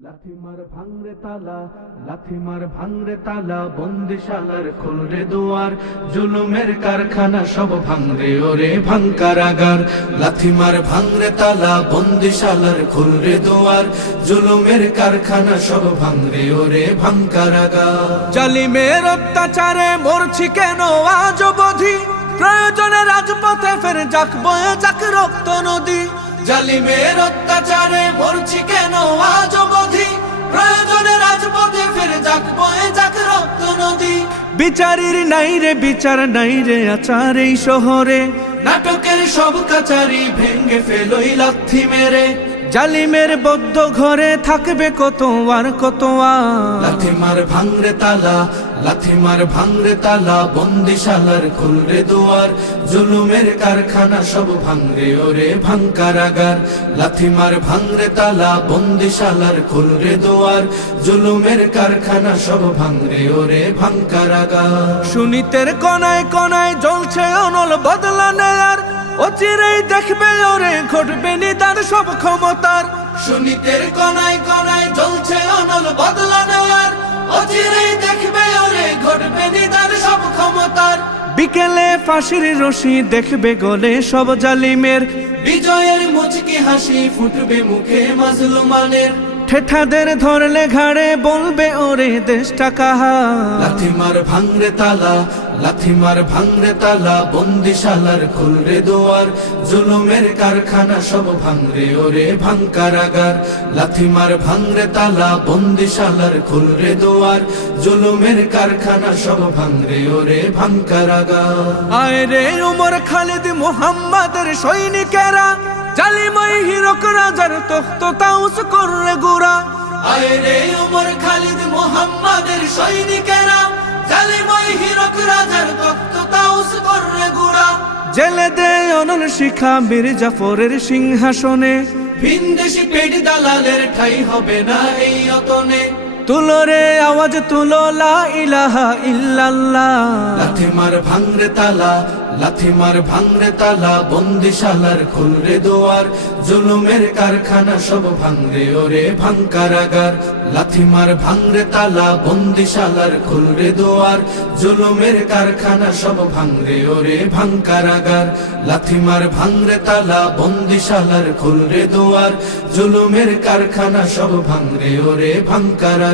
লাথিমার ভাঙরে তালা, লাথিমার ভাঙরে তালা, বন্দিশালার খুলরে দুয়ার, জুলুমের কারখানা সব ভাঙরে ওরে ভাঙকারাগার। লাথিমার ভাঙরে তালা, বন্দিশালার খুলরে দুয়ার, জুলুমের কারখানা সব ভাঙরে ওরে ভাঙকারাগার। জালিমের অত্যাচারে মরছি কেন আজ অবধি, প্রয়োজনে রাজপথে ফের যাক বয়ে যাক রক্ত নদী। জালিমের অত্যাচারে মরছি কেন আজ অবধি, প্রয়োজনে রাজপথে ফের যাক বয়ে যাক রক্ত নদী। বিচারের নাই রে বিচার নাই রে আচার এই শহরে, নাটকের সব কাচারি ভেঙ্গে ফেলোই লাথি মেরে। জালিমের বদ্ধ ঘরে থাকবে কত আর কত আর। লাথিমার ভাঙরে তালা, লাথিমার ভাঙরে তালা, বন্দিশালার খুলরে দুয়ার, জুলুমের কারখানা সব ভাঙরে ওরে ভাঙকারাগার। লাথিমার ভাঙরে তালা, বন্দিশালার খুলরে দুয়ার, জুলুমের কারখানা সব ভাঙরে ওরে ভাঙকারাগার। সুনীতের কনায় কনায় জ্বলছে অনল বদলা নেয়ার, অচিরেই দেখবে ওরে ঘটবে নিদান সব ক্ষমতার। সুনীতের কনায় কনায় জ্বলছে অনল বদলা নেওয়ার, অচিরেই দেখবে ওরে ঘটবে নিদান সব ক্ষমতার। বিকেলে ফাঁসির রশি দেখবে গলে সব জালিমের, বিজয়ের মুচকি হাসি ফুটবে মুখে মাজলুমানের। ঠেঠাদের ধরলে ঘাড়ে বলবে ওরে দেশটা কাহার। লাথিমার ভাঙরে তালা, লাথিমার ভাঙরে তালা, বন্দিশালার খুলরে দুয়ার, জুলুমের কারখানা সব ভাঙরে ওরে ভাঙকারাগার। লাথিমার ভাঙরে তালা, বন্দিশালার খুলরে দুয়ার, জুলুমের কারখানা সব ভাঙরে ওরে ভাঙকারাগার। আয় রে উমর খালিদ মুহাম্মাদের সৈনিকেরা, জালিমাই হিরক রাজার তখ্ত তাউস কররে গুরা। আয় রে উমর খালিদ মুহাম্মাদের সৈনিকেরা, জালিমাই হিরক রাজার তখ্ত তাউস কররে গুরা। জেলে দে অনল শিখা বীর জাফরের সিংহাসনে, ভিনদেশি পেট দালালের ঠাই হবে না এই অতনে। তুলো রে আওয়াজ তুলো লা ইলাহা ইল্লাল্লাহ। লাথিমার ভাঙরে তালা, লাথিমার ভাঙরে তালা, বন্দিশালার খুলরে দুয়ার, জুলুমের কারখানা সব ভাঙরে ওরে ভাঙকারাগার। লাথিমার ভাঙরে তালা, বন্দিশালার খুলরে দুয়ার, জুলুমের কারখানা সব ভাঙরে ওরে ভাঙকারাগার। লাথিমার ভাঙরে তালা, বন্দিশালার খুলরে দুয়ার, জুলুমের কারখানা সব ভাঙরে ওরে ভাঙকারাগার।